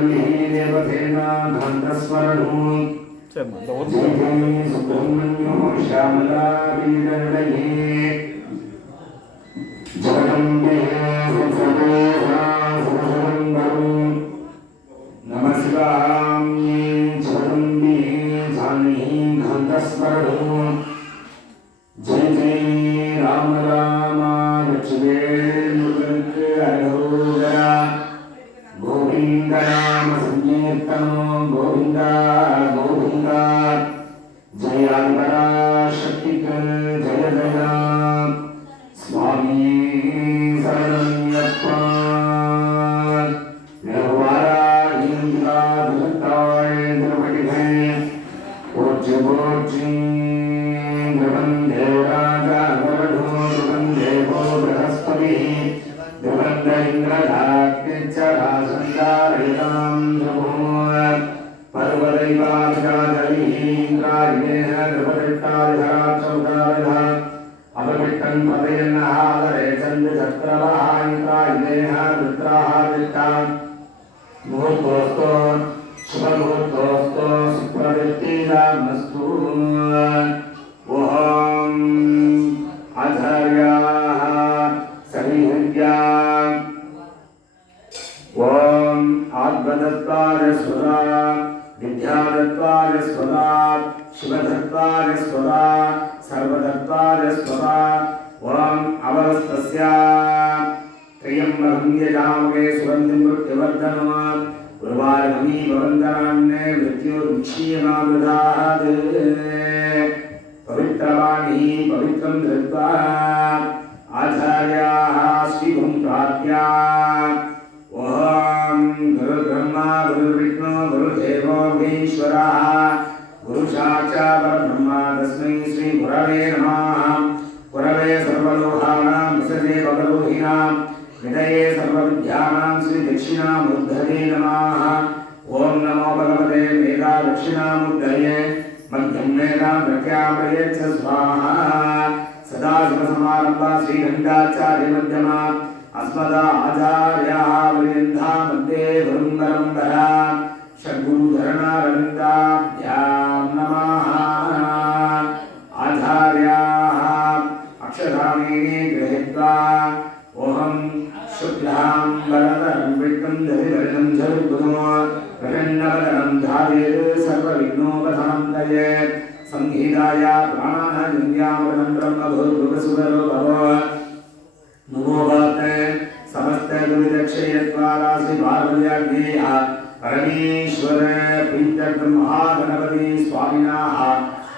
देवसेना घंटस्वरणो सुब्रह्मण्यो श्यामलावीरनये जगदम्बे नमः शिवाय जगदम्बे जानकी घंटस्वरणो जय जय राम राम लक्ष्मी मुरुगन अरोगरा गोविंद नाम संकीर्तनो गोविंद गोविंद जय अंबरा शक्ति जय जय स्वामी शरणय्यप्पा निर्वारा इंद्रा धृताय द्रवटिभे पूज्य पूज्य देवराजा गरुडो देवो बृहस्पति देवन्द इंद्रधात्यचरा संदारितां ध्रुवो पर्वदैवार्जाजलिः इंद्रायेन द्रवदिट्टारिधा चौदारिधा अपविट्टं पदयन्नहादरे चन्द्रचक्रवः इंद्रायेन रुद्राः दिट्टां मुहूर्तोऽस्तु शुभमुहूर्तोऽस्तु सुप्रवृत्तिरामस्तु ओम आचार्याः सविद्याः ओम आत्मदत्ताय स्वदा विद्यादत्ताय स्वदा शिवदत्ताय स्वदा सर्वदत्ताय स्वदा ओम अवस्तस्य त्र्यम्बकं यजामहे सुगन्धिं मृत्युवर्धनम् उर्वारुकमी भवन्तरान्ने मृत्युर्मुक्षीयमामृतात् पवित्रवाणी पवित्रं धृत्वा आचार्याः श्रीगुं प्राप्य ओम गुरुर्ब्रह्मा गुरुर्विष्णु गुरुर्देवो महेश्वरः गुरुसाक्षात् परब्रह्म तस्मै श्री गुरवे नमः गुरवे सर्वलोकानां विसर्जे भगवतीनां हृदये सर्वविद्यानां श्री दक्षिणामूर्धये नमः ओम नमो भगवते वेदा दक्षिणामूर्धये मध्यं वेदां प्रख्यापये च स्वाहा सदा शिवसमारम्भा श्रीरङ्गाचार्यमध्यमा अस्मदा आचार्याः पर्यन्ता मध्ये गुरुन्दरम्बरा षड्गुरुधरणारविन्दाभ्यां नमः आचार्याः अक्षराणि गृहीत्वा ओहं शुक्लां वरदं विष्णुं दधिवरदं झरुद्भुमो प्रसन्नवदनं ध्यायेत् सर्वविघ्नोपशान्तये संहिताय प्राणानां ब्रह्मभूर्भुवसुधरो भव नमो भगवते समस्त गुरुदक्षयत्वारा श्री पार्वत्याग्नेय परमेश्वर प्रीत्यर्थं महागणपति स्वामिनाः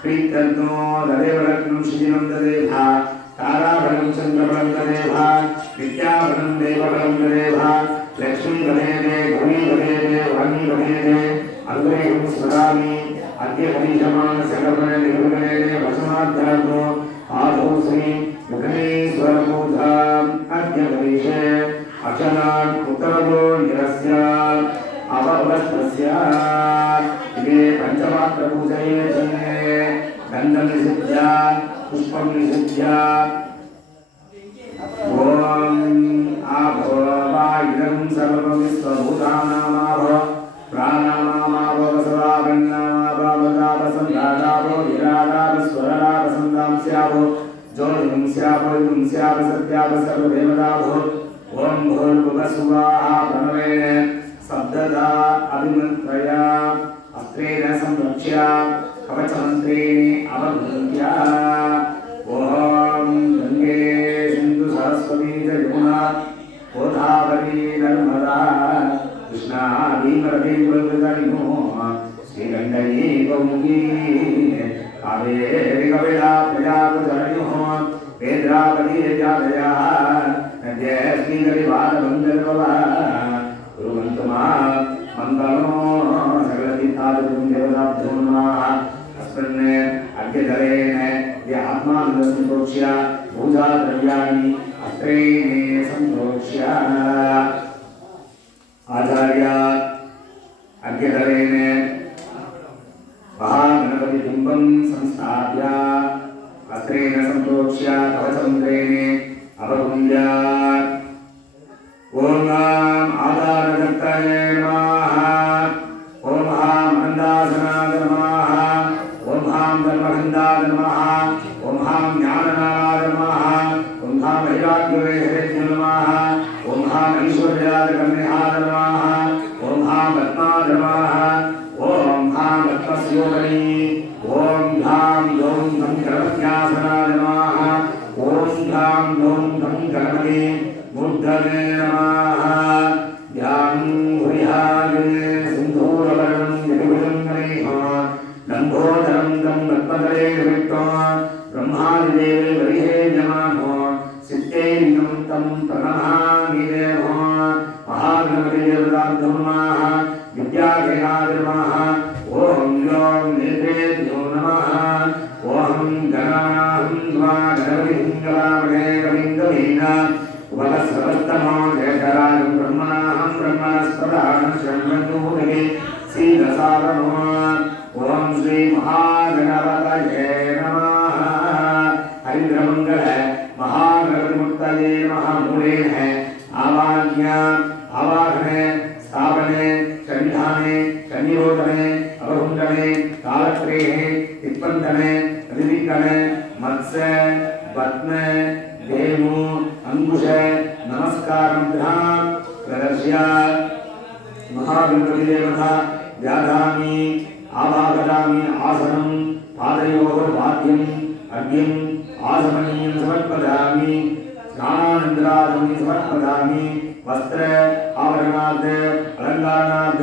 प्रीत्यर्थो ददेवरत्नं श्रीनं ददेव ताराबलं चन्द्रबलं ददेव विद्याबलं देवबलं ददेव लक्ष्मी ददेवे भूमि ददेवे वाणी ददेवे अग्रेहं स्मरामि अद्य कलिशमान सकलमन निर्गुणेन वसनाध्यात्मो आदौ श्री मुखनेश्वर पूजा अद्य कलिशे अचनात् उत्तरगो निरस्य अववस्तस्य इमे पंचमात्र पूजये चिन्ने गन्धं निषिध्य पुष्पं निषिध्य ओम आभो वा इदं सर्वं विश्वभूतानामाभो प्राणानामाभो वसवागन्नामाभो विराडाभस्वराडाभसन्दां स्याभो ज्योतिं स्याभो युं स्याभ सत्याभ सर्वदेवताभो ओम भूर्भुवस्सुवाः प्रणवेन शब्ददा अभिमन्त्रया अस्त्रेण संरक्ष्य कवचमन्त्रेण अवधूत्य ओम गंगे सिंधु सरस्वती च यमुना गोदावरी नर्मदा कृष्णा भीमरती प्रभृतिनो श्रीगण्डकी गौमुखी कावेरी कपिला प्रजापतिर्यो वेद्रावती जातयः नद्ये श्रीगरिवादबन्धर्वः गुरुवन्तमा मङ्गलो सकलतीर्थादिकं देवताभ्यो नमः अस्मिन् अद्यतरेण ये आत्मानन्दसन्तोष्य पूजाद्रव्याणि अस्त्रेण सन्तोष्य आचार्य अद्यतरेण महागणपतिबिम्बं संस्थाप्य अस्त्रेण सन्तोष्य कवचमन्त्रेण अवकुण्ड्य ओम आधारदत्ताय नमः ब्रह्मादिदेवे वरिहेण्यमानो सिद्धैर्यं तं प्रणमामि देवो महागणपतिदेवताभ्यो नमः विद्याधराय नमः ॐ यों नेत्रेभ्यो नमः ॐ गणानां त्वा गणपतिं गवामहे कविं कवीन उपलस्रवस्तमो जयकराजं ब्रह्मणाहं ब्रह्मणस्पदाहं शरणोदके श्रीदसारणो ओम श्री महागणपतये नमः हरिद्रमंगल महागणपतिमूर्तये नमः मूले है आवाज्ञा आवाहने स्थापने संधाने संयोजने अवहुंडने कालत्रेहे तिप्पंदने अधिविकने मत्स्य पद्म देवु अंकुश नमस्कारं गृहां प्रदर्श्य महागणपति देवता व्याधामि आवागदामि आसनं पादयोः वाद्यम् अर्घ्यम् आसमनीयं समर्पयामि स्नानानन्तरादं समर्पयामि वस्त्र आभरणार्थ अलङ्कारणार्थ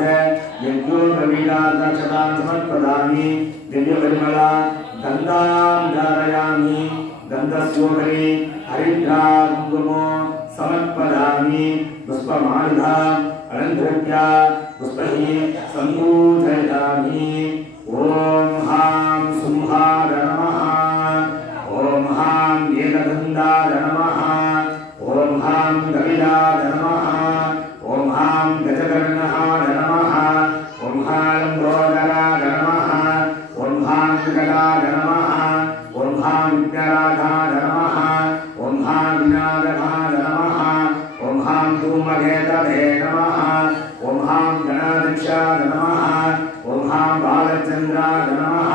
यज्ञोपवीताक्षतां समर्पयामि दिव्यपरिमला गन्धां धारयामि गन्धस्योपरि हरिद्रा कुङ्कुमो समर्पयामि पुष्पमालिकाम् अलङ्कृत्य पुष्पैः सम्पूजयामि ॐ हां सिंहाय नमः ॐ हां एकदन्ताय नमः ॐ हां कपिलाय नमः ॐ हां गजकर्णहाय नमः ॐ हां लम्बोदराय नमः ॐ हां विकटाय नमः ॐ हां विघ्नराजाय नमः ॐ हां विनायकाय नमः ॐ हां धूमकेतवे नमः ॐ हां गणाध्यक्षाय नमः ॐ हां बालचन्द्राय नमः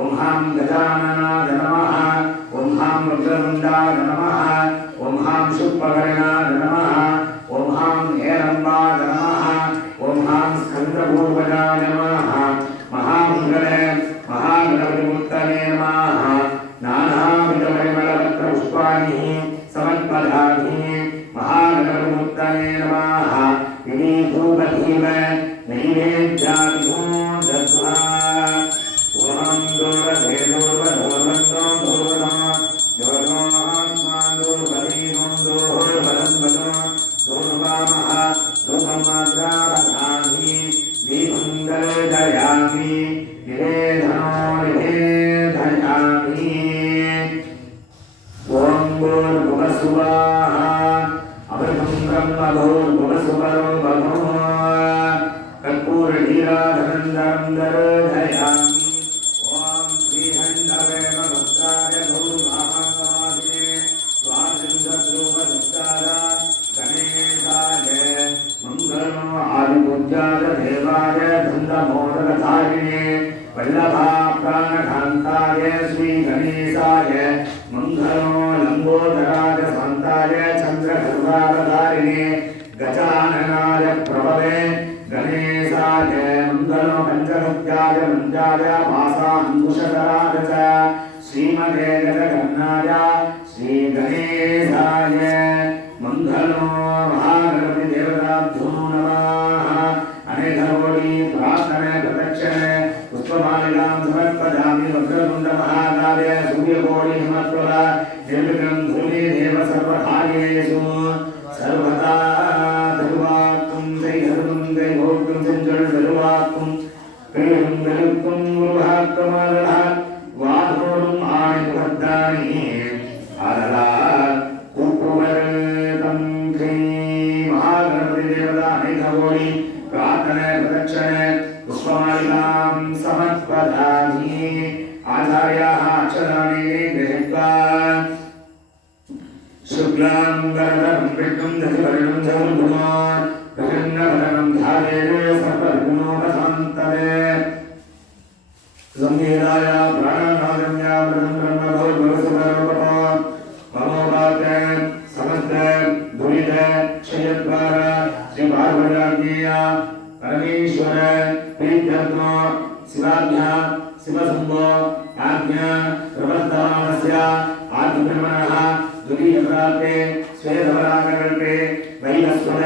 ॐ हां गजाननाय नमः ॐ हां रुद्रमुण्डाय नमः ॐ हां शुक्लकर्णाय नमः ॐ हां हेरम्बाय नमः ॐ हां स्कन्दपूर्वजाय नमः महामङ्गले महागणपतिमूर्तये नमः नानाविधपरिमलपत्रपुष्पाणि समर्पयामि महागणपतिमूर्तये नमः विनीधूपधीम नैवेद्यादिको दत्त्वा ॐ दोरधे दोर्वधोर्वन्तो दोर्वनो दोर्वास्मादोर्वदीनं दोर्वदन्वनो दोर्वामः दोर्वमाद्रावधामि दीपं दर्शयामि निवेदनो निवेदयामि ॐ भूर्भुवस्सुवाः अमृतं ब्रह्मभूर्भुवस्सुवरो भवो कर्पूरधीराधनन्दं दर्शयामि ॐ श्रीहण्डवे भक्ताय भूर्भावादिने द्वादशध्रुवदुक्ताय गणेशाय मङ्गलो आदिपूज्याय देवाय धन्दमोदकधारिणे वल्लभा प्राणकान्ताय श्रीगणेशाय मङ्गलो लम्बोदराय शान्ताय चन्द्रगर्वावधारिणे गजाननाय प्रभवे गणेशाय मङ्गलो पञ्चगत्याय मञ्जाय भासाङ्कुशधराय च श्रीमते गजकर्णाय श्रीगणेशाय मङ्गलो महागणपतिदेवताभ्यो नमः अनेककोटि प्रार्थने प्रदक्षिणे पुष्पमालिकां समर्पयामि वक्रतुण्डमहाकाय सूर्यकोटि समर्पय निर्विघ्नं धूमेदेव सर्वकार्येषु सर्वदा திருவாக்கும் தைஹரும் தைகோக்கும் செஞ்சொல் வெறுவாக்கும் பெரும் வெறுக்கும் உருவாக்கமல்ல வாதோடும் ஆணை முகத்தானே ஆதலால் கூப்புவர் தம் கை महागणपति देवता अनेककोटि प्रार्थने प्रदक्षिणे पुष्पमालिकां समर्पयामि आचार्याः अक्षराणि गृहीत्वा शुक्लां वरदं विष्णुं दधिवर्णं चतुर्भुजं प्रसन्नवदनं ध्यायेत् सर्वविघ्नोपशान्तये संहिताय प्राणानादम्या वरदं ब्रह्मभूर्भुवस्सुवरोपमा ममोपाते समस्त दुरित क्षयद्वार श्री पार्वत्याज्ञेया परमेश्वर प्रीत्यर्थो शिवाज्ञा शिवशम्भो आज्ञा प्रवर्तमानस्य आत्मब्रह्मणः दुरीयप्राप्ते स्वेदवरागकल्पे वैवस्वत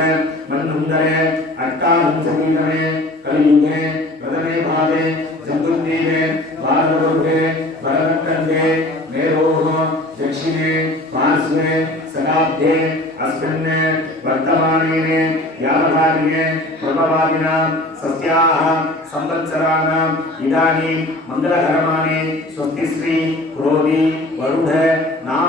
मन्वन्तरे अष्टाविंशतितमे कलियुगे प्रथमे भागे चतुर्दीपे भारतवर्षे वरदत्तन्ते शताब्दे अस्मिन् वर्तमाने यावधार्ये प्रभवादिनां सस्याः संवत्सराणाम् इदानीं मङ्गलकरमाणि स्वस्तिश्री क्रोधी वरुण नाम